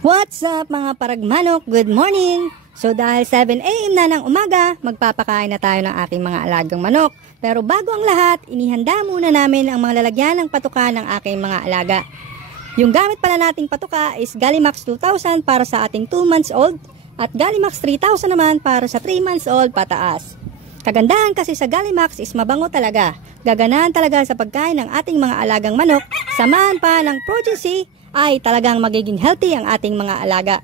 What's up mga paragmanok? Good morning! So dahil 7 AM na ng umaga, magpapakain na tayo ng aking mga alagang manok. Pero bago ang lahat, inihanda muna namin ang mga lalagyan ng patuka ng aking mga alaga. Yung gamit pala nating patuka is Gallimax 2000 para sa ating 2 months old at Gallimax 3000 naman para sa 3 months old pataas. Kagandahan kasi sa Gallimax is mabango talaga. Gaganahan talaga sa pagkain ng ating mga alagang manok. Samahan pa ng Progency ay talagang magiging healthy ang ating mga alaga.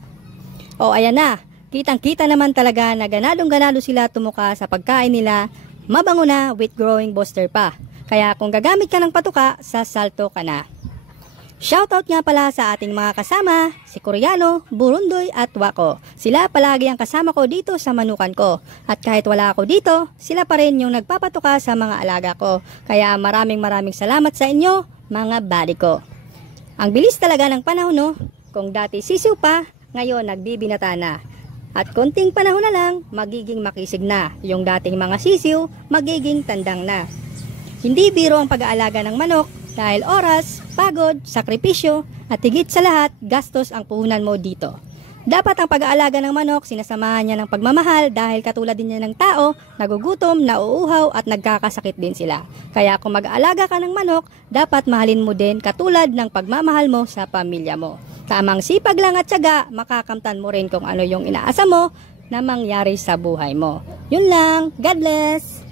O ayan na, kitang-kita naman talaga na ganadong-ganado sila tumuka sa pagkain nila, mabango na with growing booster pa. Kaya kung gagamit ka ng patuka, sasalto ka na. Shoutout nga pala sa ating mga kasama, si Koreano, Burundoy at Wako. Sila palagi ang kasama ko dito sa manukan ko. At kahit wala ako dito, sila pa rin yung nagpapatuka sa mga alaga ko. Kaya maraming salamat sa inyo, mga buddy ko. Ang bilis talaga ng panahon, no? Kung dati sisiw pa, ngayon nagbibinata na. At konting panahon na lang, magiging makisig na. Yung dating mga sisiw, magiging tandang na. Hindi biro ang pag-aalaga ng manok dahil oras, pagod, sakripisyo, at higit sa lahat, gastos ang puhunan mo dito. Dapat ang pag-aalaga ng manok, sinasamahan niya ng pagmamahal dahil katulad din niya ng tao, nagugutom, nauuhaw at nagkakasakit din sila. Kaya kung mag-aalaga ka ng manok, dapat mahalin mo din katulad ng pagmamahal mo sa pamilya mo. Tamang sipag lang at tiyaga, makakamtan mo rin kung ano yung inaasa mo na mangyari sa buhay mo. Yun lang, God bless!